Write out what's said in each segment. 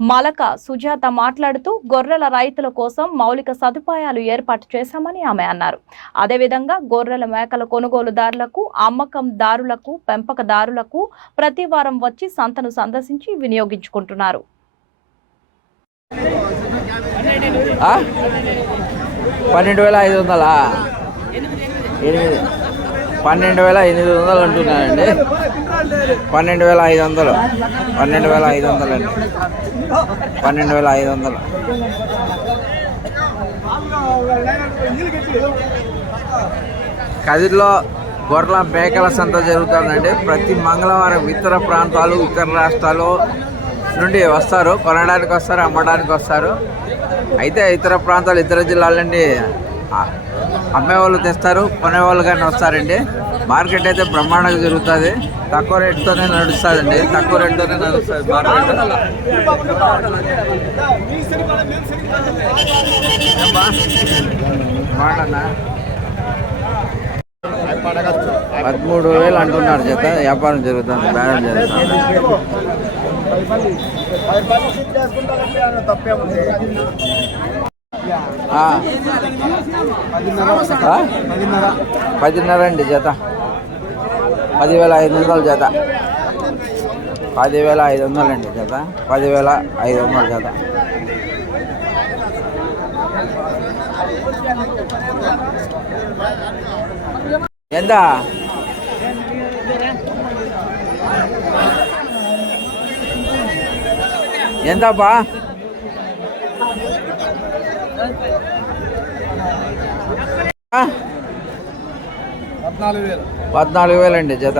Malaka Sujatha మాట్లాడుతూ గొర్రెల రైతుల కోసం మౌలిక సదుపాయాలు ఏర్పాటు చేశామని ఆమె అన్నారు. అదేవిధంగా గొర్రెల మేకల కొనుగోలుదారులకు అమ్మకందారులకు పెంపకదారులకు ప్రతి వారం వచ్చి సంతను సందర్శించి వినియోగించుకుంటున్నారు? పన్నెండు వేల ఐదు వందలా? ఎనిమిది పన్నెండు వేల ఎనిమిది వందలు అంటున్నానండి పన్నెండు వేల. ఐదు వందలు. పన్నెండు వేల ఐదు వందలు అండి పన్నెండు వేల ఐదు వందలు. కదిరిలో గొర్రెల మేకల సంత జరుగుతుందండి. ప్రతి మంగళవారం ఇతర ప్రాంతాలు ఇతర రాష్ట్రాలు నుండి వస్తారు. కొనడానికి వస్తారు అమ్మడానికి వస్తారు. అయితే ఇతర ప్రాంతాలు ఇతర జిల్లాల నుండి అమ్మేవాళ్ళు తెస్తారు కొనేవాళ్ళు కానీ వస్తారండి. మార్కెట్ అయితే బ్రహ్మాండంగా జరుగుతుంది. తక్కువ రేటుతోనే నడుస్తుందండి. తక్కువ రేటుతోనే నడుస్తుంది మార్కెట్. పదమూడు వేలు అంటున్నారు చేత వ్యాపారం జరుగుతుంది. బేరం జరుగుతుంది. ఆ. ఆ? పదిన్నర అండి జత పదివేల ఐదు వందల జత పదివేల ఐదు వందలు అండి జత పదివేల ఐదు వందల జత ఎంత ఎంతప్పా పద్నాలుగు వేలు. వేలండి జత.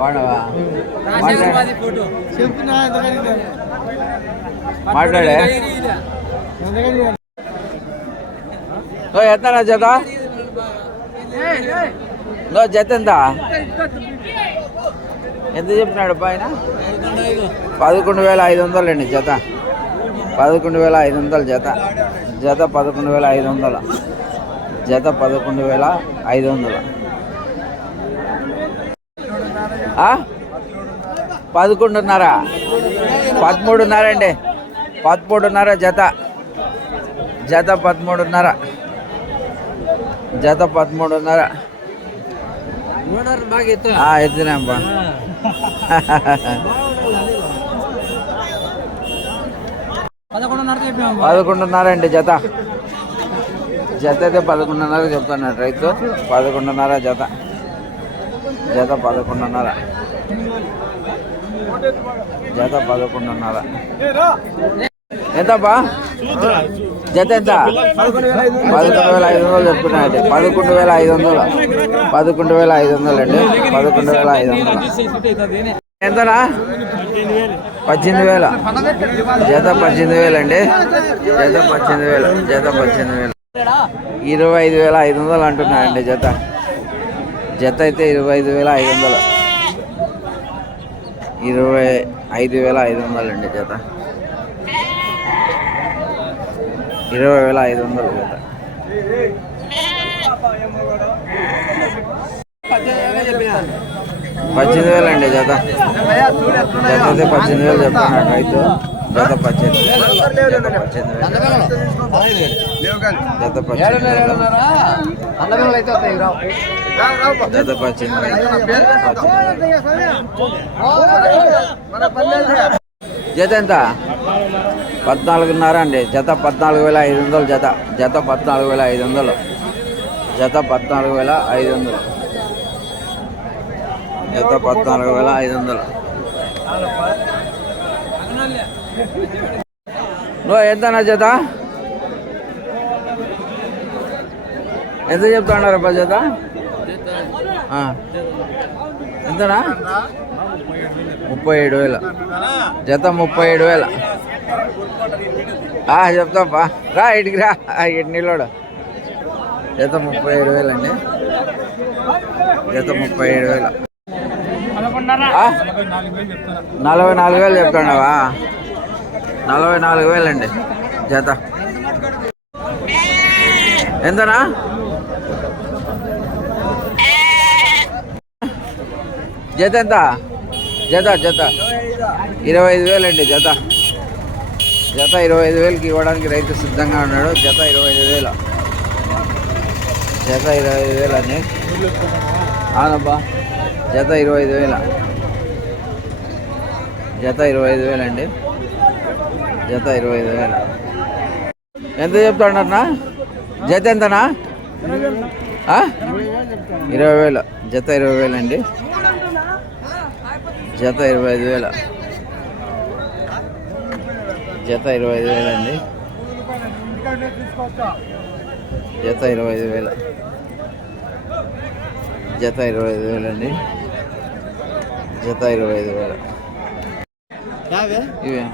మాట్లాడే. చెప్తున్నా ఎంతకని మాట్లాడే. ఎంతకని ఓ ఎంత నా జత? నో జత ఎంత? ఎంత చెప్పినాడు పైన పదకొండు వేల ఐదు వందలండి జత. పదకొండు వేల ఐదు వందలు జత. జత పదకొండు వేల ఐదు వందల. జత పదకొండు వేల ఐదు వందల. ఆ? పదకొండున్నర. పదమూడున్నర అండి. పదమూడున్నర జత. జత పదమూడున్నర. జత పదమూడున్నర. ఎత్తినాంపా పదకొండున్నర అండి జత. జత అయితే పదకొండున్నర చెప్తున్నాడు రైతు. పదకొండున్నర జత. జత పదకొండున్నర. జత పదకొండున్నర. ఎంతప్పా జత ఎంత? పదకొండు వేల ఐదు వందలు చెప్తున్నాయండి పదకొండు వేల ఐదు వందలు. పదకొండు వేల ఐదు వందలు అండి పదకొండు వేల ఐదు వందలు. ఎంతనా? పద్దెనిమిది వేల. జత పద్దెనిమిది వేలండి. జత పద్దెనిమిది వేలు. జత పద్దెనిమిది వేలు. ఇరవై ఐదు వేల ఐదు వందలు అంటున్నాయండి జత. జత అయితే ఇరవై ఐదు వేల ఐదు వందలు. ఇరవై ఐదు వేల ఐదు వందలు అండి జత. ఇరవై వేల ఐదు వందలు జత. పద్దెనిమిది వేలు అండి జత. జత అయితే పద్దెనిమిది వేలు చెప్తున్నాడు రైతు. జత పద్దెనిమిది పద్దెనిమిది పద్దెనిమిది ఎంత? పద్నాలుగున్నర అండి. జత పద్నాలుగు వేల ఐదు వందలు జత జత పద్నాలుగు వేల ఐదు వందలు. జత పద్నాలుగు వేల ఐదు వందలు. జత పద్నాలుగు వేల ఐదు వందలు. నువ్వు ఎంతనా జత? ఎంత చెప్తున్నారు అబ్బా జత? ఆ. ఎంతనా? ముప్పై ఏడు వేల. జత ముప్పై ఏడు వేల. ఆ, చెప్తాపా రా ఇటుకి రా. ఆ, ఇటు నిల్లోడు జత ముప్పై ఏడు వేలండి జత ముప్పై ఏడు వేల. నలభై నాలుగు వేలు చెప్తాడవా? నలభై నాలుగు వేలండి. జత. ఎంతనా? జత ఎంత? జత జత. ఇరవై ఐదు వేలండి జత. జత ఇరవై ఐదు వేలకి ఇవ్వడానికి రైతు సిద్ధంగా ఉన్నాడు. జత ఇరవై ఐదు వేల. జత ఇరవై ఐదు వేలు అండి అవునబ్బా జత ఇరవై ఐదు వేల. జత ఇరవై ఐదు వేలండి. జత ఇరవై ఐదు వేల. ఎంత చెప్తాడన్నా జత ఎంతనా? ఇరవై వేలు. జత ఇరవై వేలు అండి. జత ఇరవై ఐదు వేల. జత ఇరవై ఐదు వేలు అండి. జత ఇరవై ఐదు వేల. జత ఇరవై ఐదు వేలు అండి. జత ఇరవై ఐదు వేల. ఇవే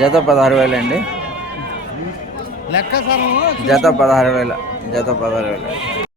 జత పదహారు వేలు. అండి జత పదహారు వేల. జత పదహారు వేలు.